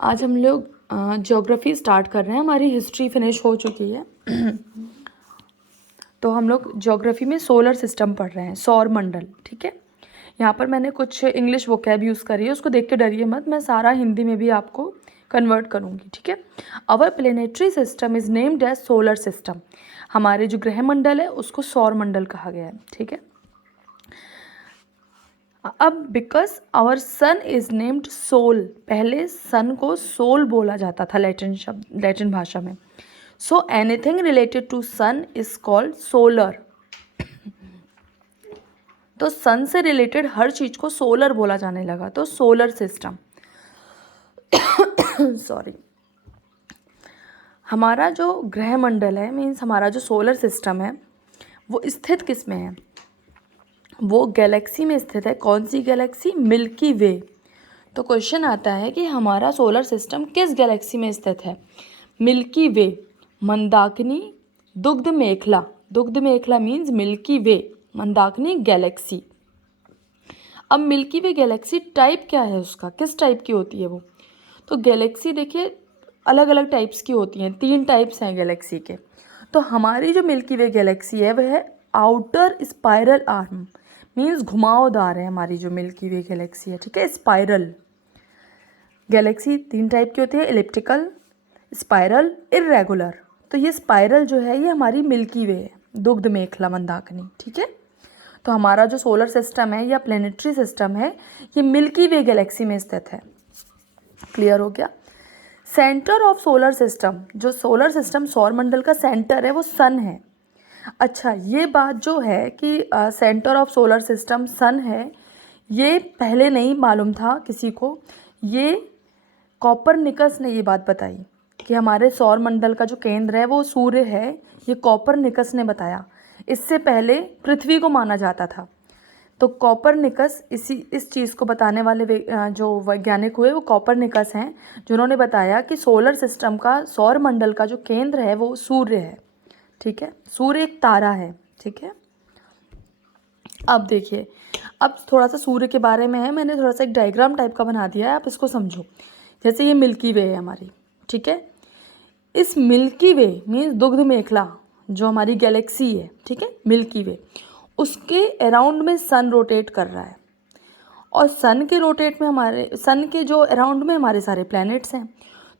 आज हम लोग ज्योग्राफी स्टार्ट कर रहे हैं। हमारी हिस्ट्री फिनिश हो चुकी है। तो हम लोग ज्योग्राफी में सोलर सिस्टम पढ़ रहे हैं, सौर मंडल। ठीक है, यहाँ पर मैंने कुछ इंग्लिश वोकैब यूज़ करी है, उसको देख के डरिए मत, मैं सारा हिंदी में भी आपको कन्वर्ट करूँगी। ठीक है, our planetary system is named as solar system. हमारे जो ग्रह मंडल है उसको सौर मंडल कहा गया है। ठीक है, अब because our sun is named sol, पहले सन को सोल बोला जाता था लैटिन शब्द, लैटिन भाषा में। So anything related to sun is called solar. तो सन से रिलेटेड हर चीज को सोलर बोला जाने लगा, तो सोलर सिस्टम। सॉरी, हमारा जो ग्रह मंडल है, मीन्स हमारा जो सोलर सिस्टम है, वो स्थित किस में है? वो गैलेक्सी में स्थित है। कौन सी गैलेक्सी? मिल्की वे। तो क्वेश्चन आता है कि हमारा सोलर सिस्टम किस गैलेक्सी में स्थित है? मिल्की वे, मंदाकिनी, दुग्ध मेखला। दुग्ध मेखला मीन्स मिल्की वे, मंदाकिनी गैलेक्सी। अब मिल्की वे गैलेक्सी टाइप क्या है उसका, किस टाइप की होती है वो? तो गैलेक्सी देखिए अलग अलग टाइप्स की होती हैं, 3 टाइप्स हैं गैलेक्सी के। तो हमारी जो मिल्की वे गैलेक्सी है वह है आउटर स्पाइरल आर्म, मीन्स घुमावदार है हमारी जो मिल्की वे गैलेक्सी है। ठीक है, स्पाइरल गैलेक्सी 3 टाइप की होती है, एलिप्टिकल, स्पाइरल, इर्रेगुलर। तो ये स्पाइरल जो है ये हमारी मिल्की वे है, दुग्ध मेखला मंदाकिनी। ठीक है, तो हमारा जो सोलर सिस्टम है या प्लेनेटरी सिस्टम है ये मिल्की वे गैलेक्सी में स्थित है। क्लियर हो गया? सेंटर ऑफ सोलर सिस्टम, जो सोलर सिस्टम सौर मंडल का सेंटर है वो सन है। अच्छा, ये बात जो है कि सेंटर ऑफ सोलर सिस्टम सन है, ये पहले नहीं मालूम था किसी को। ये कॉपरनिकस ने ये बात बताई कि हमारे सौर मंडल का जो केंद्र है वो सूर्य है, ये कॉपरनिकस ने बताया। इससे पहले पृथ्वी को माना जाता था। तो कॉपरनिकस इस चीज़ को बताने वाले जो वैज्ञानिक हुए वो कॉपरनिकस हैं, जिन्होंने बताया कि सोलर सिस्टम का, सौर मंडल का जो केंद्र है वो सूर्य है। ठीक है, सूर्य एक तारा है। ठीक है, अब देखिए, अब थोड़ा सा सूर्य के बारे में है, मैंने थोड़ा सा एक डायग्राम टाइप का बना दिया है, आप इसको समझो। जैसे ये मिल्की वे है हमारी। ठीक है, इस मिल्की वे मीन्स दुग्ध मेखला जो हमारी गैलेक्सी है, ठीक है, मिल्की वे, उसके अराउंड में सन रोटेट कर रहा है, और सन के रोटेट में हमारे, सन के जो अराउंड में हमारे सारे प्लैनेट्स हैं।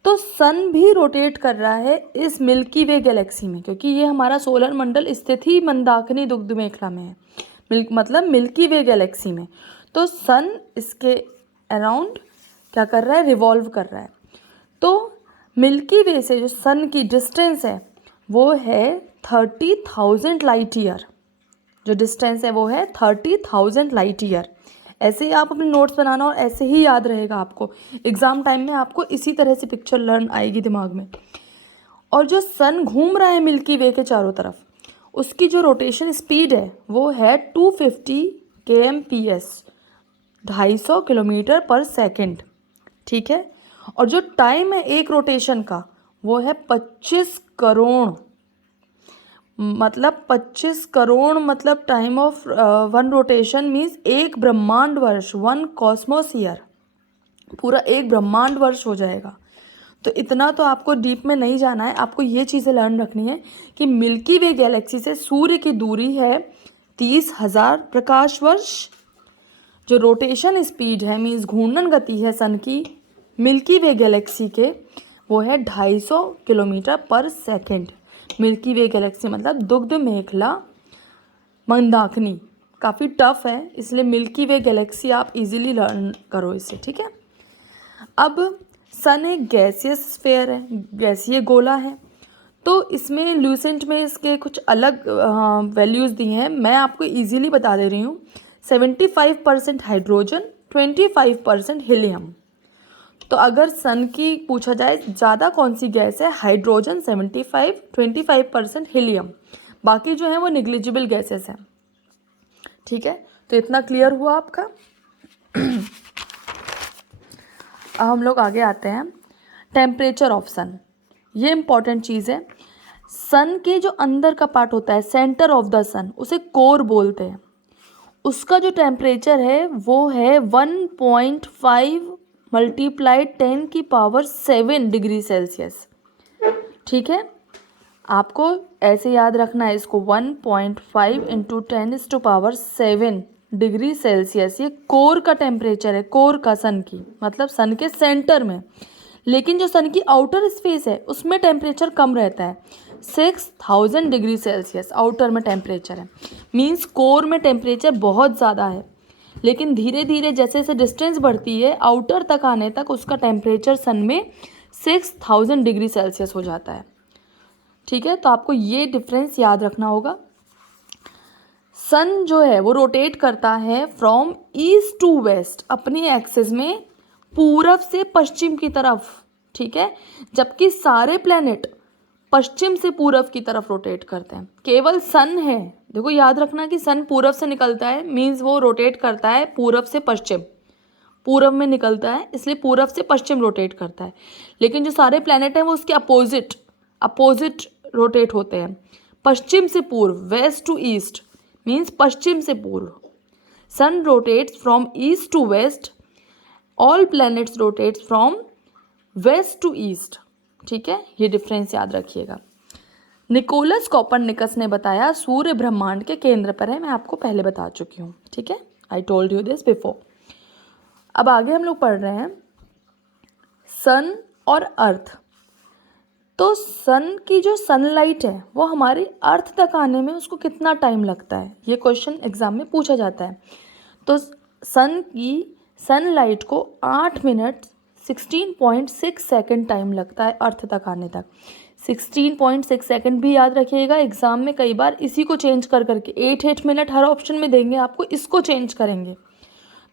तो सन भी रोटेट कर रहा है इस मिल्की वे गैलेक्सी में, क्योंकि ये हमारा सोलर मंडल स्थित ही मंदाकिनी दुग्ध मेखला में है, मतलब मिल्की वे गैलेक्सी में। तो सन इसके अराउंड क्या कर रहा है? रिवॉल्व कर रहा है। तो मिल्की वे से जो सन की डिस्टेंस है वो है 30,000 लाइट ईयर। जो डिस्टेंस है वो है 30,000 लाइट ईयर। ऐसे ही आप अपने नोट्स बनाना और ऐसे ही याद रहेगा आपको। एग्ज़ाम टाइम में आपको इसी तरह से पिक्चर लर्न आएगी दिमाग में। और जो सन घूम रहा है मिल्की वे के चारों तरफ, उसकी जो रोटेशन स्पीड है वो है 250 kmph, 250 किलोमीटर पर सेकेंड। ठीक है, और जो टाइम है एक रोटेशन का वो है 25 करोड़, मतलब 25 करोड़, मतलब time of one rotation means एक ब्रह्मांड वर्ष, 1 कॉस्मोस ईयर, पूरा एक ब्रह्मांड वर्ष हो जाएगा। तो इतना तो आपको डीप में नहीं जाना है, आपको ये चीज़ें लर्न रखनी है कि मिल्की वे गैलेक्सी से सूर्य की दूरी है 30,000 प्रकाश वर्ष। जो रोटेशन स्पीड है मीन्स घूर्णन गति है सन की मिल्की वे गैलेक्सी के, वो है 250 किलोमीटर पर सेकेंड। मिल्की वे गैलेक्सी मतलब दुग्ध मेखला मंदाकिनी। काफ़ी टफ है, इसलिए मिल्की वे गैलेक्सी आप इजीली लर्न करो इसे। ठीक है, अब सन एक गैसियस स्फेयर है, गैसीय गोला है। तो इसमें ल्यूसेंट में इसके कुछ अलग वैल्यूज़ दिए हैं, मैं आपको इजीली बता दे रही हूँ। 75% हाइड्रोजन, 25% हीलियम। तो अगर सन की पूछा जाए ज़्यादा कौन सी गैस है, हाइड्रोजन 75, 25% हीलियम, बाकी जो है वो निग्लिजिबल गैसेस हैं। ठीक है, तो इतना क्लियर हुआ आपका। अब हम लोग आगे आते हैं, टेम्परेचर ऑफ सन। ये इम्पॉर्टेंट चीज़ है। सन के जो अंदर का पार्ट होता है, सेंटर ऑफ द सन, उसे कोर बोलते हैं। उसका जो टेम्परेचर है वो है 1.5 मल्टीप्लाई 10⁻7 डिग्री सेल्सियस। ठीक है, आपको ऐसे याद रखना है इसको, 1.5 × 10⁻7 डिग्री सेल्सियस ये कोर का टेम्परेचर है, कोर का सन की, मतलब सन के सेंटर में। लेकिन जो सन की आउटर स्पेस है उसमें टेम्परेचर कम रहता है, 6000 डिग्री सेल्सियस आउटर में टेम्परेचर है। मींस कोर में टेम्परेचर बहुत ज़्यादा है, लेकिन धीरे धीरे जैसे जैसे डिस्टेंस बढ़ती है आउटर तक आने तक उसका टेम्परेचर सन में 6000 डिग्री सेल्सियस हो जाता है। ठीक है, तो आपको ये डिफरेंस याद रखना होगा। सन जो है वो रोटेट करता है फ्रॉम ईस्ट टू वेस्ट अपनी एक्सिस में, पूरब से पश्चिम की तरफ। ठीक है, जबकि सारे प्लैनेट पश्चिम से पूरब की तरफ रोटेट करते हैं। केवल सन है, देखो याद रखना कि सन पूरब से निकलता है, मीन्स वो रोटेट करता है पूरब से पश्चिम, पूरब में निकलता है इसलिए पूरब से पश्चिम रोटेट करता है। लेकिन जो सारे प्लैनेट हैं वो उसके अपोजिट रोटेट होते हैं, पश्चिम से पूर्व, वेस्ट टू ईस्ट, मीन्स पश्चिम से पूर्व। Sun rotates from east to west, all planets rotates from west to east. ठीक है, ये डिफरेंस याद रखिएगा। निकोलस कोपरनिकस ने बताया सूर्य ब्रह्मांड के केंद्र पर है, मैं आपको पहले बता चुकी हूँ। ठीक है, I told you this before. अब आगे हम लोग पढ़ रहे हैं सन और अर्थ। तो सन की जो सनलाइट है वो हमारी अर्थ तक आने में उसको कितना टाइम लगता है, ये क्वेश्चन एग्जाम में पूछा जाता है। तो सन की सनलाइट को 8 मिनट 16.6 सेकेंड टाइम लगता है अर्थ तक आने तक। 16.6 सेकेंड भी याद रखिएगा, एग्जाम में कई बार इसी को चेंज कर करके 8 मिनट हर ऑप्शन में देंगे आपको, इसको चेंज करेंगे।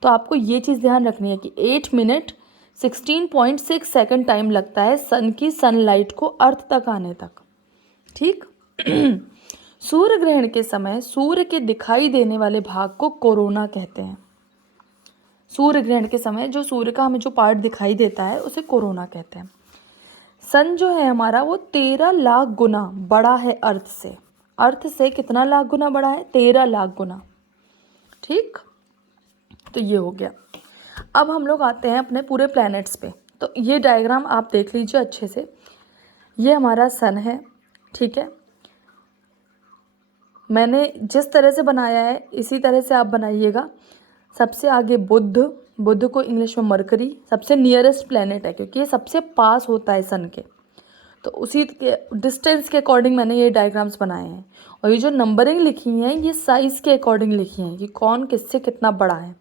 तो आपको ये चीज़ ध्यान रखनी है कि 8 मिनट 16.6 सेकेंड टाइम लगता है सन की सनलाइट को अर्थ तक आने तक। ठीक। सूर्य ग्रहण के समय सूर्य के दिखाई देने वाले भाग को कोरोना कहते हैं। सूर्य ग्रहण के समय जो सूर्य का हमें जो पार्ट दिखाई देता है उसे कोरोना कहते हैं। सन जो है हमारा वो 13 लाख गुना बड़ा है अर्थ से। अर्थ से कितना लाख गुना बड़ा है? 13 लाख गुना। ठीक, तो ये हो गया। अब हम लोग आते हैं अपने पूरे प्लैनेट्स पे। तो ये डायग्राम आप देख लीजिए अच्छे से। ये हमारा सन है, ठीक है। मैंने जिस तरह से बनाया है इसी तरह से आप बनाइएगा। सबसे आगे बुध को इंग्लिश में मरकरी सबसे नियरेस्ट प्लैनेट है क्योंकि ये सबसे पास होता है सन के। तो उसी के डिस्टेंस के अकॉर्डिंग मैंने ये डायग्राम्स बनाए हैं। और ये जो नंबरिंग लिखी हैं ये साइज़ के अकॉर्डिंग लिखी हैं कि कौन किससे कितना बड़ा है।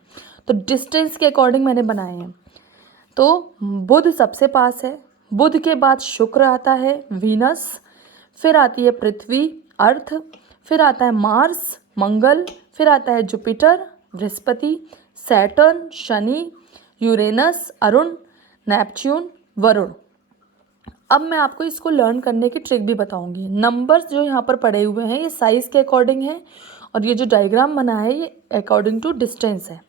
तो डिस्टेंस के अकॉर्डिंग मैंने बनाए हैं। तो बुध सबसे पास है, बुध के बाद शुक्र आता है, वीनस, फिर आती है पृथ्वी अर्थ, फिर आता है मार्स मंगल, फिर आता है Jupiter Brihaspati, Saturn Shani, Uranus Arun, Neptune Varun. अब मैं आपको इसको लर्न करने की ट्रिक भी बताऊंगी। नंबर्स जो यहाँ पर पड़े हुए हैं ये साइज़ के अकॉर्डिंग है और ये जो डायग्राम बना है ये अकॉर्डिंग टू डिस्टेंस है,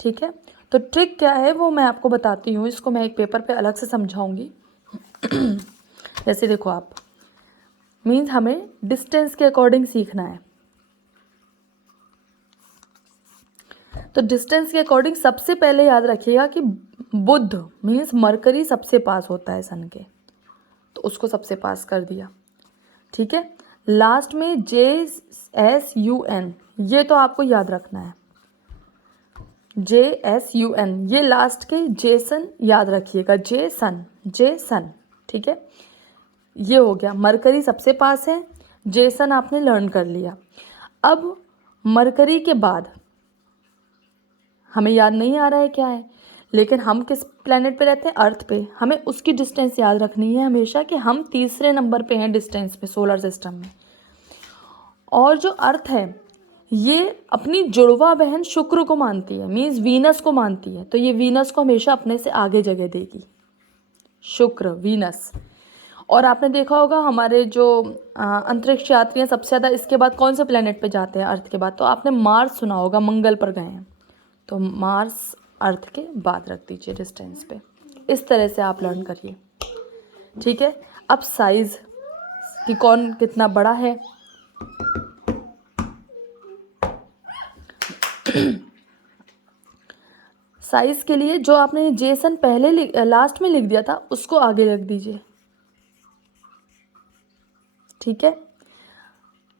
ठीक है। तो ट्रिक क्या है वो मैं आपको बताती हूँ, इसको मैं एक पेपर पे अलग से समझाऊंगी। जैसे देखो आप, मीन्स हमें डिस्टेंस के अकॉर्डिंग सीखना है। तो डिस्टेंस के अकॉर्डिंग सबसे पहले याद रखिएगा कि बुध मीन्स मरकरी सबसे पास होता है सन के, तो उसको सबसे पास कर दिया, ठीक है। लास्ट में JSUN ये तो आपको याद रखना है, JSUN ये लास्ट के जेसन याद रखिएगा, जेसन, ठीक है। ये हो गया, मरकरी सबसे पास है, जेसन आपने लर्न कर लिया। अब मरकरी के बाद हमें याद नहीं आ रहा है क्या है, लेकिन हम किस प्लैनेट पे रहते हैं? अर्थ पे। हमें उसकी डिस्टेंस याद रखनी है हमेशा कि हम तीसरे नंबर पे हैं डिस्टेंस पे सोलर सिस्टम में। और जो अर्थ है ये अपनी जुड़वा बहन शुक्र को मानती है, मीन्स वीनस को मानती है। तो ये वीनस को हमेशा अपने से आगे जगह देगी, शुक्र वीनस। और आपने देखा होगा हमारे जो अंतरिक्ष यात्री हैं सबसे ज़्यादा इसके बाद कौन से प्लैनेट पे जाते हैं अर्थ के बाद? तो आपने मार्स सुना होगा, मंगल पर गए हैं। तो मार्स अर्थ के बाद रख दीजिए डिस्टेंस पे। इस तरह से आप लर्न kariye, ठीक है। अब साइज़ कि कौन कितना बड़ा है। साइज के लिए जो आपने जेसन पहले लास्ट में लिख दिया था उसको आगे रख दीजिए, ठीक है।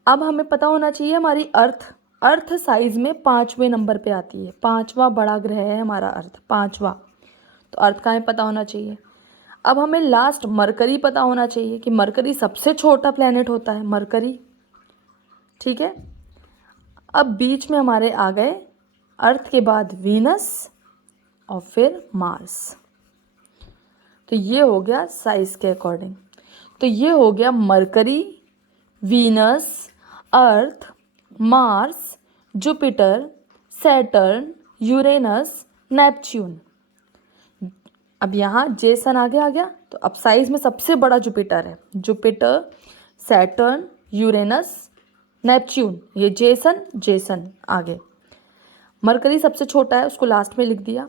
अब हमें पता होना चाहिए हमारी अर्थ साइज में 5वें नंबर पे आती है, 5वां बड़ा ग्रह है हमारा अर्थ, 5वां। तो अर्थ का हमें पता होना चाहिए। अब हमें लास्ट मरकरी पता होना चाहिए कि मरकरी सबसे छोटा प्लेनेट होता है, मरकरी, ठीक है। अब बीच में हमारे आ गए अर्थ के बाद वीनस और फिर मार्स। तो ये हो गया साइज के अकॉर्डिंग। तो ये हो गया Mercury, Venus, Earth, Mars, Jupiter, Saturn, Uranus, Neptune. अब यहाँ जेसन आगे आ गया, तो अब साइज में सबसे बड़ा जुपिटर है, जुपिटर, सैटर्न, यूरेनस, नेपच्यून, ये जेसन आगे। मरकरी सबसे छोटा है, उसको लास्ट में लिख दिया।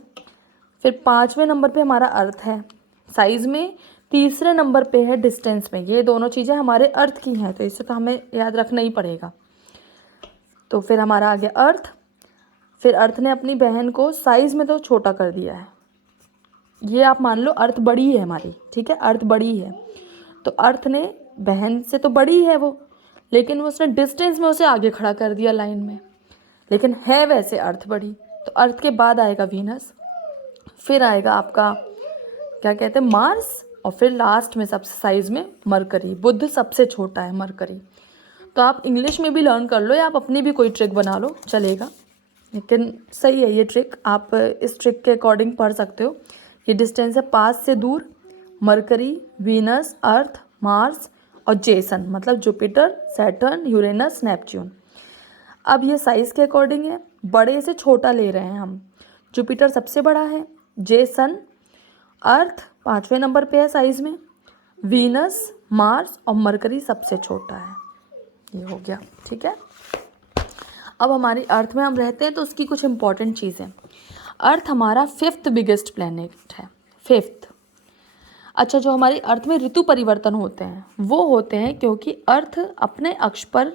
फिर 5वें नंबर पे हमारा अर्थ है साइज में, 3रे नंबर पे है डिस्टेंस में। ये दोनों चीज़ें हमारे अर्थ की हैं, तो इसे तो हमें याद रखना ही पड़ेगा। तो फिर हमारा आ गया अर्थ। फिर अर्थ ने अपनी बहन को साइज में तो छोटा कर दिया है, ये आप मान लो अर्थ बड़ी है हमारी, ठीक है, अर्थ बड़ी है। तो अर्थ ने बहन से तो बड़ी है वो, लेकिन वो उसने डिस्टेंस में उसे आगे खड़ा कर दिया लाइन में, लेकिन है वैसे अर्थ बड़ी। तो अर्थ के बाद आएगा वीनस, फिर आएगा आपका क्या कहते हैं मार्स, और फिर लास्ट में सबसे साइज में मरकरी। बुध सबसे छोटा है, मरकरी। तो आप इंग्लिश में भी लर्न कर लो या आप अपनी भी कोई ट्रिक बना लो, चलेगा, लेकिन सही है ये ट्रिक, आप इस ट्रिक के अकॉर्डिंग पढ़ सकते हो। ये डिस्टेंस है 5 से दूर, मरकरी, वीनस, अर्थ, मार्स और जेसन, मतलब जुपिटर, सैटर्न, यूरेनस, नेपच्यून। अब ये साइज़ के अकॉर्डिंग है, बड़े से छोटा ले रहे हैं हम। जुपिटर सबसे बड़ा है, जेसन, अर्थ 5वें नंबर पे है साइज़ में, वीनस, मार्स और मरकरी सबसे छोटा है। ये हो गया, ठीक है। अब हमारी अर्थ में हम रहते हैं तो उसकी कुछ इंपॉर्टेंट चीज़ें। अर्थ हमारा 5th बिगेस्ट प्लैनेट है, 5th। अच्छा, जो हमारी अर्थ में ऋतु परिवर्तन होते हैं वो होते हैं क्योंकि अर्थ अपने अक्ष पर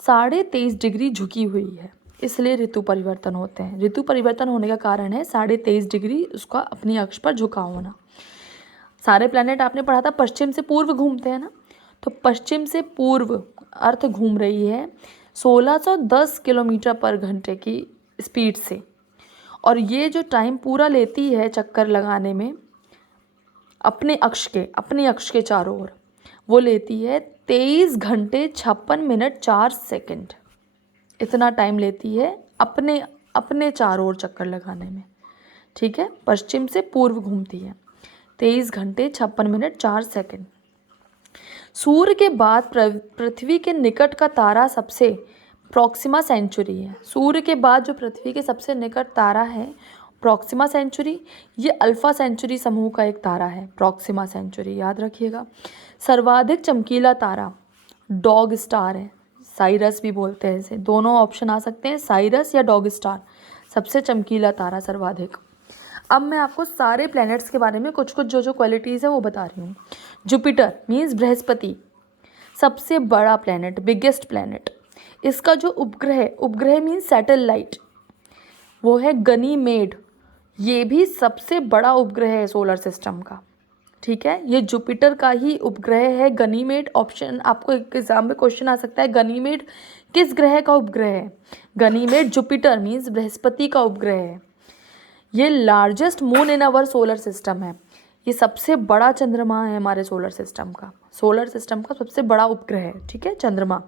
23.5 डिग्री झुकी हुई है, इसलिए ऋतु परिवर्तन होते हैं। ऋतु परिवर्तन होने का कारण है 23.5 डिग्री उसका अपनी अक्ष पर झुका होना। सारे प्लैनेट आपने पढ़ा था पश्चिम से पूर्व घूमते हैं ना, तो पश्चिम से पूर्व अर्थ घूम रही है 1610 किलोमीटर पर घंटे की स्पीड से, और ये जो टाइम पूरा लेती है चक्कर लगाने में अपने अक्ष के चारों ओर, वो लेती है 23 घंटे 56 मिनट 4 सेकंड। इतना टाइम लेती है अपने चारों ओर चक्कर लगाने में, ठीक है। पश्चिम से पूर्व घूमती है 23 घंटे 56 मिनट 4 सेकंड। सूर्य के बाद पृथ्वी के निकट का तारा सबसे प्रॉक्सिमा सेंचुरी है। सूर्य के बाद जो पृथ्वी के सबसे निकट तारा है प्रॉक्सिमा सेंचुरी, ये अल्फा सेंचुरी समूह का एक तारा है, प्रॉक्सिमा सेंचुरी, याद रखिएगा। सर्वाधिक चमकीला तारा डॉग स्टार है, साइरस भी बोलते हैं इसे, दोनों ऑप्शन आ सकते हैं, साइरस या डॉग स्टार, सबसे चमकीला तारा सर्वाधिक। अब मैं आपको सारे प्लैनेट्स के बारे में कुछ कुछ जो क्वालिटीज़ है वो बता रही हूँ। जुपिटर मीन्स बृहस्पति, सबसे बड़ा प्लैनेट, बिगेस्ट प्लैनेट। इसका जो उपग्रह मीन्स सैटेलाइट, वो है गनीमेड, ये भी सबसे बड़ा उपग्रह है सोलर सिस्टम का, ठीक है। ये जुपिटर का ही उपग्रह है गनीमेड। ऑप्शन आपको एक एग्जाम में क्वेश्चन आ सकता है, गनीमेड किस ग्रह का उपग्रह है? गनीमेड जुपिटर मीन्स बृहस्पति का उपग्रह है। ये largest moon in our solar system है, ये सबसे बड़ा चंद्रमा है हमारे सोलर सिस्टम का सबसे बड़ा उपग्रह है, ठीक है। चंद्रमा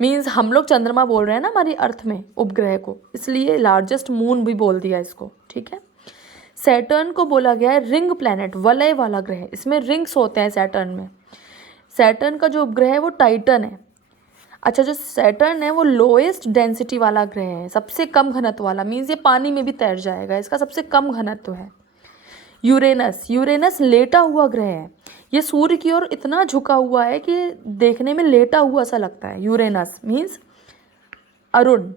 मीन्स हम लोग चंद्रमा बोल रहे हैं ना हमारी अर्थ में उपग्रह को, इसलिए लार्जेस्ट मून भी बोल दिया इसको, ठीक है। सैटर्न को बोला गया है रिंग प्लैनेट, वलय वाला ग्रह, इसमें रिंग्स होते हैं सैटर्न में। सैटर्न का जो उपग्रह है वो टाइटन है। अच्छा, जो सैटर्न है वो लोएस्ट डेंसिटी वाला ग्रह है, सबसे कम घनत्व वाला, मीन्स ये पानी में भी तैर जाएगा, इसका सबसे कम घनत्व है। यूरेनस लेटा हुआ ग्रह है, ये सूर्य की ओर इतना झुका हुआ है कि देखने में लेटा हुआ सा लगता है। Uranus means Arun.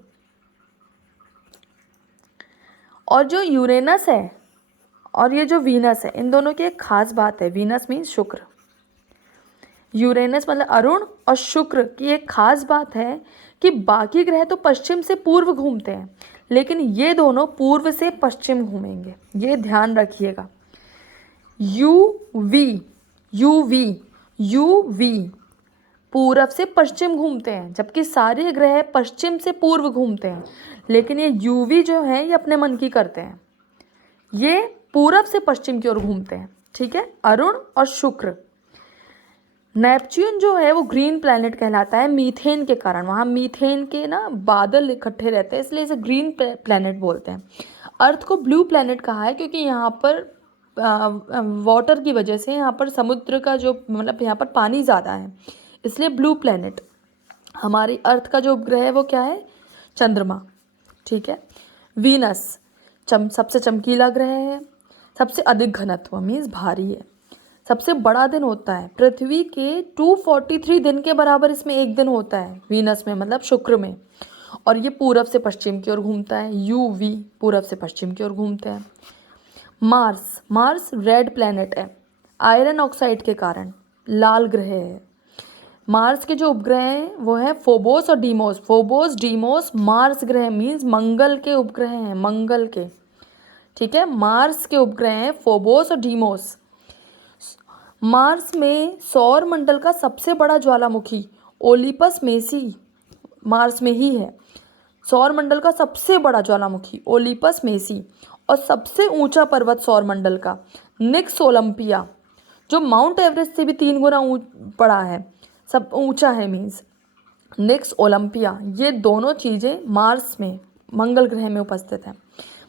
और जो यूरेनस है और ये जो वीनस है, इन दोनों की एक खास बात है। वीनस मीन्स शुक्र, यूरेनस मतलब अरुण, और शुक्र की एक खास बात है कि बाकी ग्रह तो पश्चिम से पूर्व घूमते हैं, लेकिन ये दोनों पूर्व से पश्चिम घूमेंगे, ये ध्यान रखिएगा। यूवी यूवी यूवी पूरब से पश्चिम घूमते हैं, जबकि सारे ग्रह पश्चिम से पूर्व घूमते हैं, लेकिन ये यूवी जो है ये अपने मन की करते हैं, ये पूरब से पश्चिम की ओर घूमते हैं। ठीक है। अरुण और शुक्र, नेपच्यून जो है वो ग्रीन प्लैनेट कहलाता है मीथेन के कारण, वहाँ मीथेन के ना बादल इकट्ठे रहते हैं, इसलिए इसे ग्रीन प्लैनेट बोलते हैं। अर्थ को ब्लू प्लैनेट कहा है क्योंकि यहाँ पर वाटर की वजह से यहाँ पर समुद्र का जो मतलब यहाँ पर पानी ज़्यादा है, इसलिए ब्लू प्लैनेट। हमारी अर्थ का जो उपग्रह है वो क्या है? चंद्रमा। ठीक है। वीनस सबसे चमकीला ग्रह है, सबसे अधिक घनत्व मीन्स भारी है, सबसे बड़ा दिन होता है पृथ्वी के 243 दिन के बराबर इसमें एक दिन होता है वीनस में, मतलब शुक्र में, और ये पूरब से पश्चिम की ओर घूमता है। यूवी पूरब से पश्चिम की ओर घूमते हैं। मार्स रेड प्लैनेट है आयरन ऑक्साइड के कारण, लाल ग्रह है। मार्स के जो उपग्रह हैं वो है फोबोस और डीमोस। फोबोस डीमोस मार्स ग्रह मीन्स मंगल के उपग्रह हैं, मंगल के। ठीक है। मार्स के उपग्रह हैं फोबोस और डीमोस। मार्स में सौर मंडल का सबसे बड़ा ज्वालामुखी ओलिपस मेसी मार्स में ही है। सौर मंडल का सबसे बड़ा ज्वालामुखी ओलिपस मेसी, और सबसे ऊंचा पर्वत सौर मंडल का निक्स ओलंपिया, जो माउंट एवरेस्ट से भी 3 गुना बड़ा है, सब ऊंचा है मीन्स निक्स ओलंपिया। ये दोनों चीज़ें मार्स में मंगल ग्रह में उपस्थित हैं।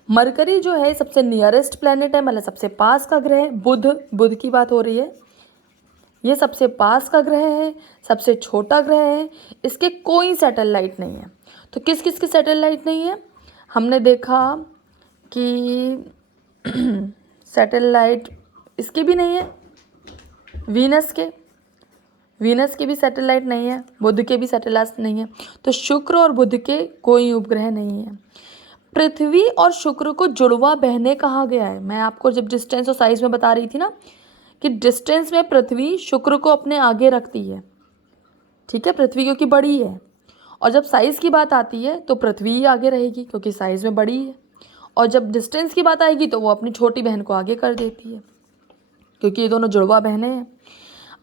मरकरी जो है सबसे नियरेस्ट प्लैनेट है, मतलब सबसे पास का ग्रह। बुध की बात हो रही है, ये सबसे पास का ग्रह है, सबसे छोटा ग्रह है, इसके कोई सैटेलाइट नहीं है। तो किस किस की सैटेलाइट नहीं है? हमने देखा कि सैटेलाइट इसके भी नहीं है, वीनस के भी सैटेलाइट नहीं है, बुध के भी सैटेलाइट नहीं है, तो शुक्र और बुध के कोई उपग्रह नहीं है। पृथ्वी और शुक्र को जुड़वा बहनें कहा गया है। मैं आपको जब डिस्टेंस और साइज में बता रही थी ना कि डिस्टेंस में पृथ्वी शुक्र को अपने आगे रखती है। ठीक है, पृथ्वी क्योंकि बड़ी है, और जब साइज़ की बात आती है तो पृथ्वी ही आगे रहेगी क्योंकि साइज़ में बड़ी है, और जब डिस्टेंस की बात आएगी तो वो अपनी छोटी बहन को आगे कर देती है, क्योंकि ये दोनों जुड़वा बहनें हैं।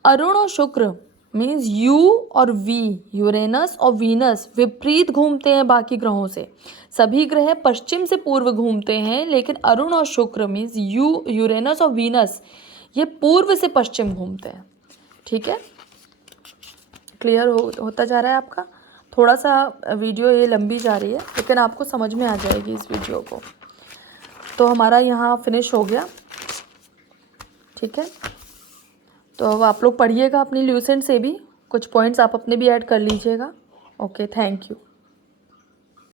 अरुण और शुक्र मीन्स यू और वी, यूरेनस और वीनस विपरीत घूमते हैं बाकी ग्रहों से। सभी ग्रह पश्चिम से पूर्व घूमते हैं, लेकिन अरुण और शुक्र मीन्स यूरेनस और वीनस ये पूर्व से पश्चिम घूमते हैं। ठीक है, क्लियर होता जा रहा है आपका? थोड़ा सा वीडियो ये लंबी जा रही है, लेकिन आपको समझ में आ जाएगी इस वीडियो को। तो हमारा यहाँ फिनिश हो गया। ठीक है, तो अब आप लोग पढ़िएगा अपनी ल्यूसेंट से भी, कुछ पॉइंट्स आप अपने भी ऐड कर लीजिएगा। Okay, thank you.